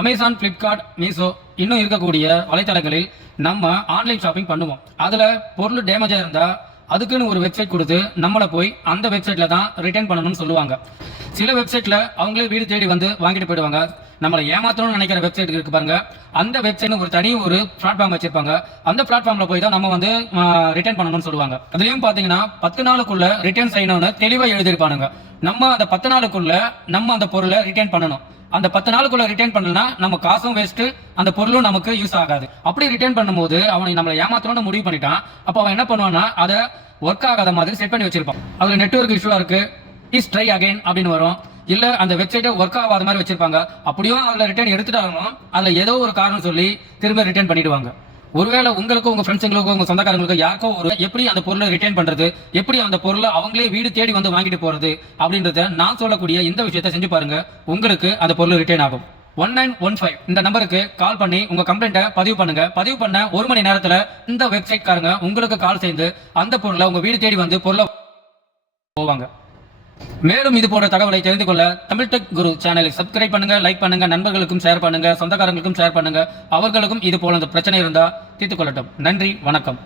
Amazon, Flipkart, Meesho இன்னும் இருக்கக்கூடிய வலைத்தளங்களில் நம்ம ஆன்லைன் ஷாப்பிங் பண்ணுவோம். அதில் பொருள் டேமேஜாக இருந்தால் அதுக்குன்னு ஒரு வெப்சைட் கொடுத்து நம்மளை போய் அந்த வெப்சைட்டில் தான் ரிட்டர்ன் பண்ணணும்னு சொல்லுவாங்க. சில வெப்சைட்டில் அவங்களே வீடு தேடி வந்து வாங்கிட்டு போயிடுவாங்க. நம்மளை ஏமாத்தணும்னு நினைக்கிற வெப்சைட் இருக்கு பாருங்க, அந்த வெப்சைட் ஒரு பிளாட்ஃபார்ம் வச்சிருப்பாங்க. அந்த பிளாட்ஃபார்ம்ல போய் தான் நம்ம வந்து ரிட்டர்ன் பண்ணணும்னு சொல்லுவாங்க. அதுலயும் பாத்தீங்கன்னா 10 நாளுக்குள்ள ரிட்டர்ன் செய்யணும்னு தெளிவா எழுதிருப்பானுங்க. நம்ம அந்த 10 நாளுக்குள்ள நம்ம அந்த பொருளை ரிட்டர்ன் பண்ணணும். அந்த 10 நாளுக்குள்ள ரிட்டர்ன் பண்ணலனா நம்ம காசும் வேஸ்ட், அந்த பொருளும் நமக்கு யூஸ் ஆகாது. அப்படி ரிட்டர்ன் பண்ணும்போது அவனை நம்மளை ஏமாத்தணும்னு முடிவு பண்ணிட்டான். அப்ப அவன் என்ன பண்ணுவான்னா அதை ஒர்க் ஆகாத மாதிரி செட் பண்ணி வச்சிருப்பான். அதுல நெட்வொர்க் இஷ்யூவா இருக்கு, ப்ளீஸ் ட்ரை அகைன் அப்படின்னு வரும். இல்ல அந்த வெப்சைட்டை ஒர்க் ஆகாத மாதிரி வச்சிருப்பாங்க. அப்படியும் அதுல ரிட்டர்ன் எடுத்துட்டாலும் அதுல ஏதோ ஒரு காரணம் சொல்லி திரும்ப ரிட்டர்ன் பண்ணிடுவாங்க. ஒருவேளை உங்களுக்கும் உங்க ஃப்ரெண்ட்ஸுங்களுக்கும் உங்க சொந்தக்காரங்களுக்கும் யாருக்கோ ஒரு எப்படி அந்த பொருளை ரிட்டர்ன் பண்றது, எப்படி அந்த பொருளை அவங்களே வீடு தேடி வந்து வாங்கிட்டு போறது அப்படின்றத நான் சொல்லக்கூடிய இந்த விஷயத்தை செஞ்சு பாருங்க. உங்களுக்கு அந்த பொருள் ரிட்டர்ன் ஆகும். 1915 இந்த நம்பருக்கு கால் பண்ணி உங்க கம்ப்ளைண்ட்டை பதிவு பண்ணுங்க. பதிவு பண்ண 1 மணி நேரத்துல இந்த வெப்சைட் காரங்க உங்களுக்கு கால் செய்து அந்த பொருளை உங்க வீடு தேடி வந்து பொருளை போவாங்க. மேலும் இது போன்ற தகவலை தெரிந்து கொள்ள தமிழ் டெக் குரு சேனலை சப்ஸ்கிரைப் பண்ணுங்க, லைக் பண்ணுங்க, நண்பர்களுக்கும் ஷேர் பண்ணுங்க, சொந்தக்காரங்களுக்கும் ஷேர் பண்ணுங்க. அவர்களுக்கும் இது போல பிரச்சனை இருந்தா தீர்த்து கொள்ளட்டும். நன்றி, வணக்கம்.